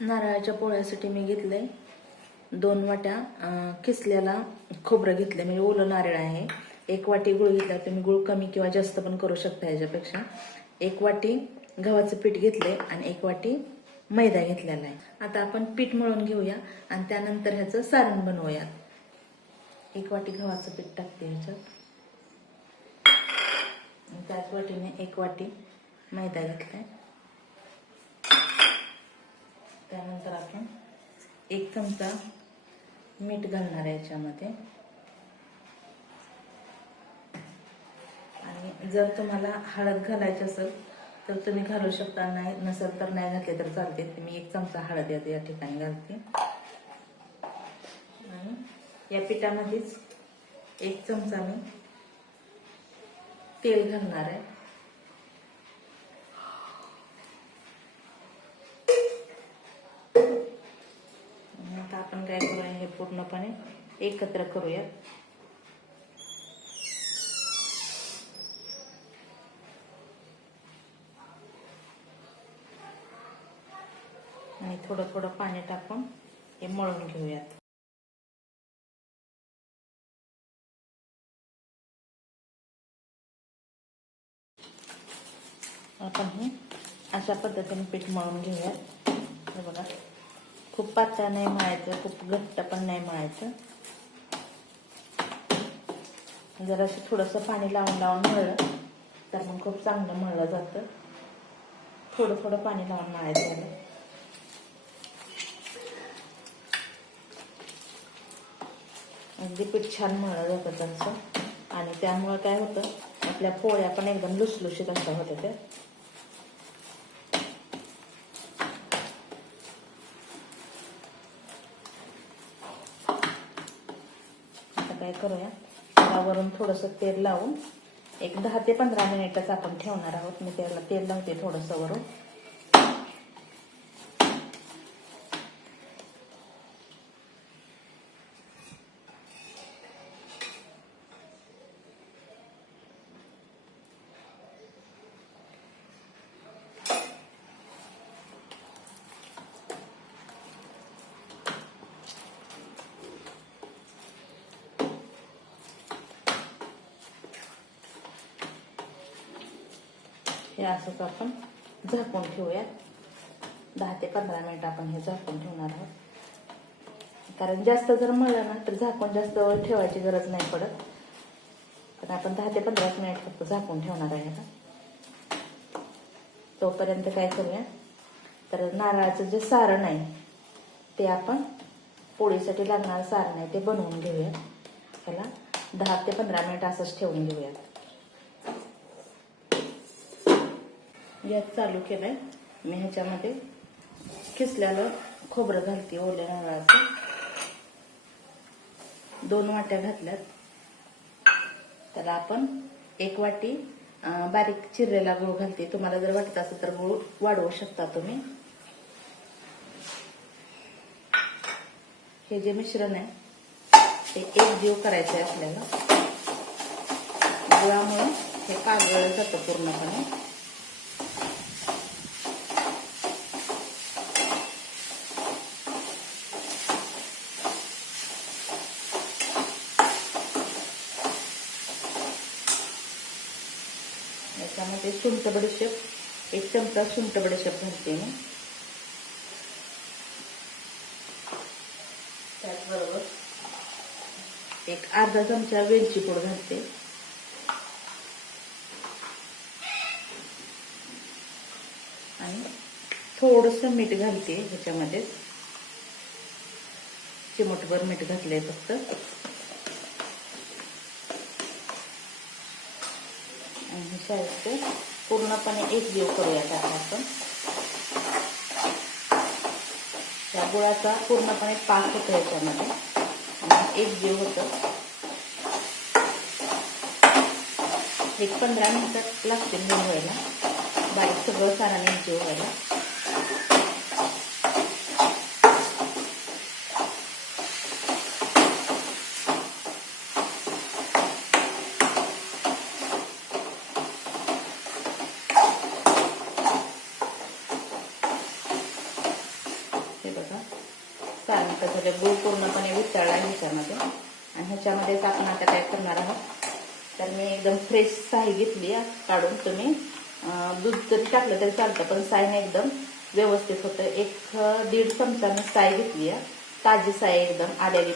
नारळाच्या पोळ्यासाठी मी घेतले 2 वाट्या किसलेला खोबरं घेतले, म्हणजे ओलं नारळ आहे. 1 वाटी गुळ घेतला. तुम्ही गुळ कमी किंवा जास्त पण करू शकता याच्यापेक्षा. 1 वाटी गव्हाचं पीठ घेतले आणि 1 वाटी मैदा घेतलेला आहे. आता आपण पीठ मळून घेऊया आणि त्यानंतर ह्याचं सारण बनवूया. 1 वाटी गव्हाचं पीठ टाकते ह्याच्यात. त्याच वाटीने 1 वाटी मैदा घेतलाय. त्यानंतर आपण 1 चमचा मीठ घालणार आहे याच्यामध्ये. आणि जर तुम्हाला हळद घालायची असेल तर तुम्ही घालू शकता, नाही नसेल तर नाही घातले तर चालते. मी 1 चमचा हळद या ठिकाणी घालते. आणि या पिठामध्येच 1 चमचा मी तेल घालणार आहे. आता आपण काय करूया, हे पूर्णपणे एकत्र करूया. आणि थोडं थोडं पाणी टाकून हे मळून घेऊयात. आपण हे अशा पद्धतीने पीठ मळून घेऊयात. हे बघा, खूप पातळ नाही मळायचं, खूप घट्ट पण नाही मळायचं. जर असं थोडंसं पाणी लावून लावून मळलं तर मग खूप चांगलं मळलं जातं. थोडं थोडं पाणी लावून मळायचं. अगदी पीठ छान मळलं जातं त्यांचं. आणि त्यामुळे काय होतं, आपल्या पोळ्या पण एकदम लुसलुशीत अशा होत्या त्या. आता काय करूया, त्यावरून थोडंसं तेल लावून एक 10 ते 15 मिनिटच आपण ठेवणार आहोत. मी त्याला तेल लावते थोडंसं वरून. हे असंच आपण झाकून ठेवूया. 10 ते 15 मिनिट आपण हे झाकून ठेवणार आहोत. कारण जास्त जर मळलं ना तर झाकून जास्त वेळ ठेवायची गरज नाही पडत. तर आपण 10 ते 15 मिनिट फक्त झाकून ठेवणार आहे. तोपर्यंत काय करूया, तर नारळाचं जे सारण आहे ते आपण पोळीसाठी लागणारं सारण आहे ते बनवून घेऊया. त्याला 10 ते 15 मिनिट असंच ठेवून घेऊया. गॅस चालू केलाय. मी ह्याच्यामध्ये किसलेलं खोबरं घालते, ओल्या नारळाचं. 2 वाट्या घातल्यात. त्याला आपण 1 वाटी बारीक चिरलेला गूळ घालते. तुम्हाला जर वाटत असेल तर गूळ वाढवू शकता तुम्ही. हे जे मिश्रण आहे ते एकजीव करायचं आहे आपल्याला. गुळामुळे हे पागळलं जातं पूर्णपणे. याच्यामध्ये सुंठ बडीशेप 1 चमचा सुंठ बडीशेप घालते मी. त्याचबरोबर एक अर्धा चमचा वेलची पूड घालते. आणि थोडंसं मीठ घालते ह्याच्यामध्ये. चिमूटभर मीठ घातलंय फक्त. आणि पूर्णपणे एकजीव करूयात आपण. त्या गुळाचा पूर्णपणे पाक होतो याच्यामध्ये आणि एकजीव होतं. एक 15 मिनिटात लागतील मूळ व्हायला. बारीक सगळं सारण एकजीव व्हायला. आता त्याच्या गूळ पूर्णपणे वितळला ह्याच्यामध्ये आणि ह्याच्यामध्येच आपण आता काय करणार आहोत तर मी एकदम फ्रेश साय घेतली काढून. तुम्ही दूध जरी टाकलं तरी चालतं पण सायने एकदम व्यवस्थित होतं. 1-1.5 चमचा मी साय घेतली ताजी साय एकदम आलेली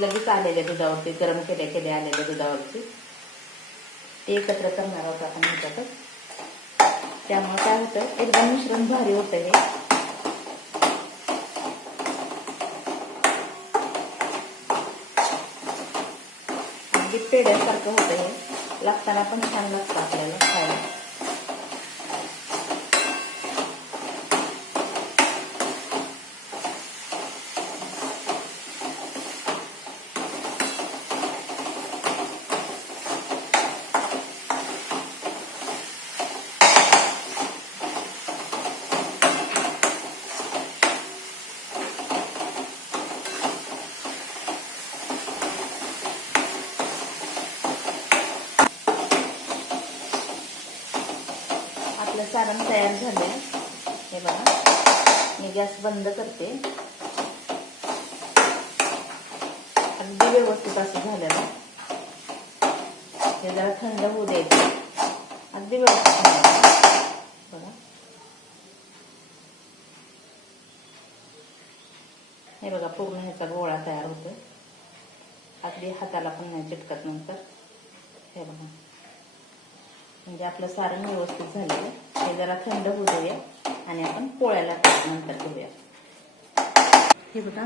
लगेच आलेल्या दुधावरती गरम केल्या आलेल्या दुधावरती ते एकत्र करणार आहोत आपण ह्याच्यातच. त्यामुळे काय होतं एकदम मिश्रण भारी होतं हे. अगदी पेढ्यासारखं होतं हे. लागताना पण छान लागतं आपल्याला खायला. आपलं सारण तयार झालंय. हे बघा मी गॅस बंद करते. अगदी व्यवस्थित असं झालेलं. हे जरा थंड होऊ द्यायचं. अगदी व्यवस्थित बघा. हे बघा पूर्ण ह्याचा गोळा तयार होतो. अगदी हाताला पण नाही चिटकत नंतर. हे बघा म्हणजे आपलं सारण व्यवस्थित झालेलं. हे जरा थंड होऊ देऊया आणि आपण पोळ्याला नंतर करूया. हे बघा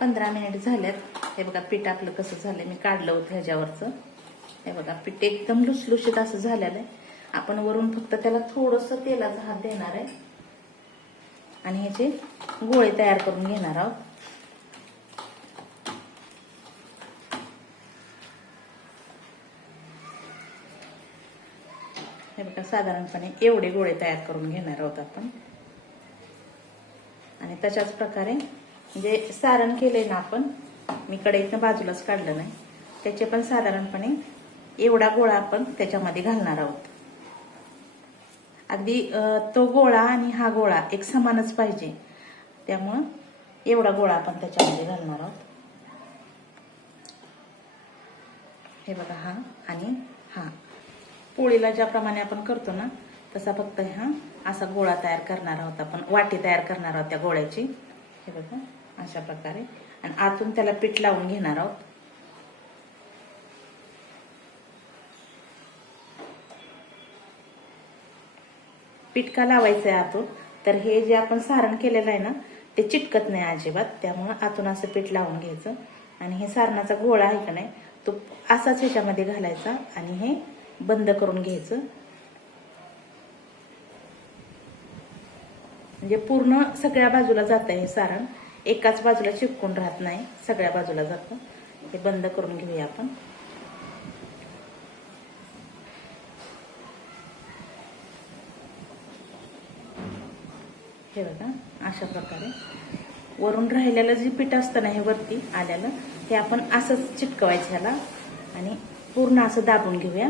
15 मिनिट झालेत. हे बघा पीठ आपलं कसं झालंय. मी काढलं होतं ह्याच्यावरचं. हे बघा पीठ एकदम लुसलुशीत असं झालेलं आहे. आपण वरून फक्त त्याला थोडंसं तेलाचा हात देणार आहे आणि ह्याचे गोळे तयार करून घेणार आहोत. हे बघा साधारणपणे एवढे गोळे तयार करून घेणार आहोत आपण. आणि तशाच प्रकारे जे सारण केलंय ना आपण, मी कढईतनं बाजूलाच काढलं नाही, त्याचे पण साधारणपणे एवढा गोळा आपण त्याच्यामध्ये घालणार आहोत. अगदी तो गोळा आणि हा गोळा एक समानच पाहिजे. त्यामुळं एवढा गोळा आपण त्याच्यामध्ये घालणार आहोत. हे बघा हा आणि हा पोळीला ज्याप्रमाणे आपण करतो ना तसा फक्त हा असा गोळा तयार करणार आहोत आपण. वाटी तयार करणार आहोत त्या गोळ्याची. हे बघा अशा प्रकारे. आणि आतून त्याला पीठ लावून घेणार आहोत. पीठ का लावायचं आहे आतून तर हे जे आपण सारण केलेलं आहे ना ते चिटकत नाही अजिबात. त्यामुळं आतून असं पीठ लावून घ्यायचं आणि हे सारणाचा गोळा आहे का नाही तो असाच ह्याच्यामध्ये घालायचा आणि हे बंद करून घ्यायचं. म्हणजे पूर्ण सगळ्या बाजूला जातं हे सारण. एकाच बाजूला चिपकून राहत नाही, सगळ्या बाजूला जातं. हे बंद करून घेऊया आपण. हे बघा अशा प्रकारे वरून राहिलेलं जे पीठ असतं ना हे वरती आलेलं हे आपण असंच चिटकवायचं ह्याला आणि पूर्ण असं दाबून घेऊया.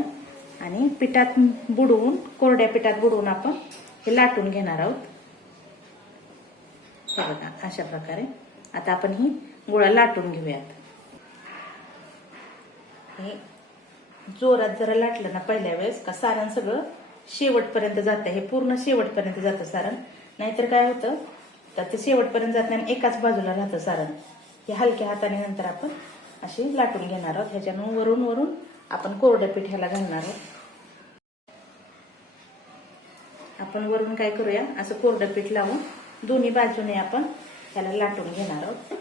आणि पिठात बुडवून कोरड्या पिठात बुडवून आपण हे लाटून घेणार आहोत. हे बघा अशा प्रकारे आता आपण ही गोळा लाटून घेऊयात. हे जोरात जरा लाटलं ना पहिल्या वेळेस का सारण सगळं शेवटपर्यंत जातं. हे पूर्ण शेवटपर्यंत जातं सारण. नाहीतर काय होतं तर ते शेवटपर्यंत जात नाही, एकाच बाजूला राहतं सारण. हे हलक्या हाताने नंतर आपण अशी लाटून घेणार आहोत. ह्याच्यानं वरून वरून आपण कोरड्या पिठाला घालणार आहोत. आपण वरून काय करूया असं कोरडं पीठ लावून दोन्ही बाजूने आपण त्याला लाटून घेणार आहोत.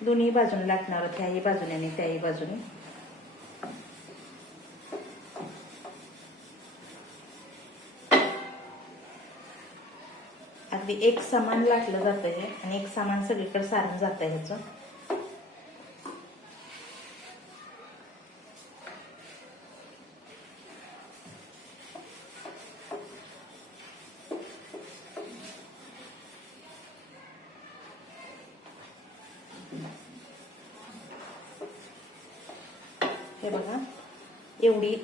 दोन्ही बाजूने लाटणार आहोत, ह्याही बाजूने आणि त्याही बाजूने. अगदी एक समान लाटलं जातं हे आणि एक समान सगळीकडे सारण जातं ह्याचं. हे बघा एवढी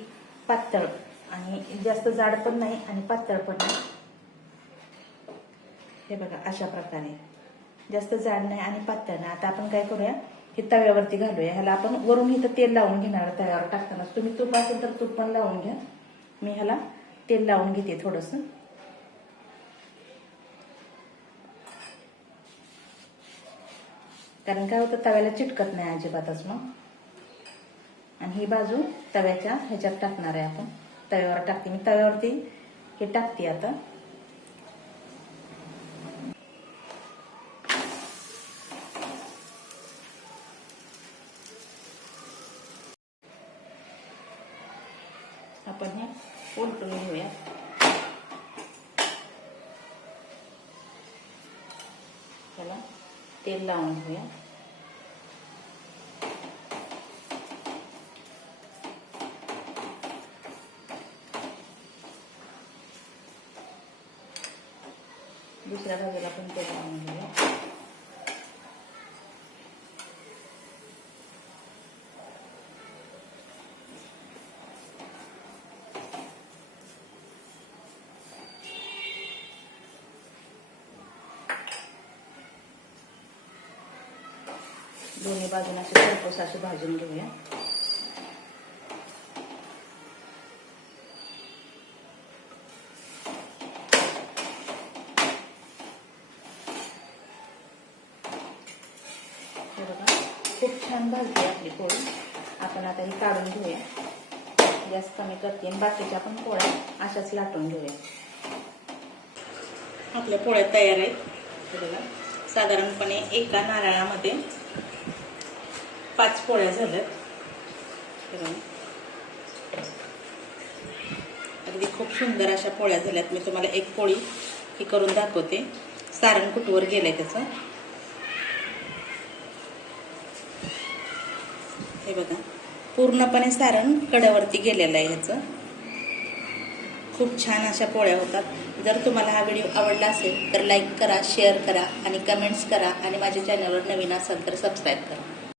पातळ आणि जास्त जाड पण नाही आणि पातळ पण नाही. हे बघा अशा प्रकारे, जास्त जाड नाही आणि पातळ नाही. आता आपण काय करूया, हे तव्यावरती घालूया. ह्याला आपण वरून इथं तेल लावून घेणार तव्यावर टाकताना. तुम्ही तूप असेल तर तूप पण लावून घ्या. मी ह्याला तेल लावून घेते थोडंसं. कारण काय होतं, तव्याला चिटकत नाही अजिबातच मग. आणि ही बाजू तव्याच्या ह्याच्यात टाकणार आहे आपण. तव्यावर टाकते मी, तव्यावरती हे टाकते आता. आपण हे उलटून घेऊया. त्याला तेल लावून घेऊया. दुसऱ्या बाजूला पण तेल लावून घेऊया. दोन्ही बाजूला असे खरपूस असे भाजून घेऊया. खूप छान भाजली आपली पोळी. आपण आता ही काढून घेऊया. गॅस कमी करते आणि बाकीच्या आपण पोळ्या अशाच लाटून घेऊया. आपल्या पोळ्या तयार आहेत. बघा साधारणपणे एका नारळामध्ये 5 पोळ्या झाल्यात. अगदी खूप सुंदर अशा पोळ्या झाल्यात. मी तुम्हाला एक पोळी ही करून दाखवते. सारण कुठवर गेलंय त्याचं, हे बघा पूर्णपणे सारण कड्यावरती गेलेलं आहे ह्याचं. खूप छान अशा पोळ्या होतात. जर तुम्हाला हा व्हिडिओ आवडला असेल तर लाईक करा, शेअर करा आणि कमेंट्स करा. आणि माझ्या चॅनलवर नवीन असाल तर सबस्क्राईब करा.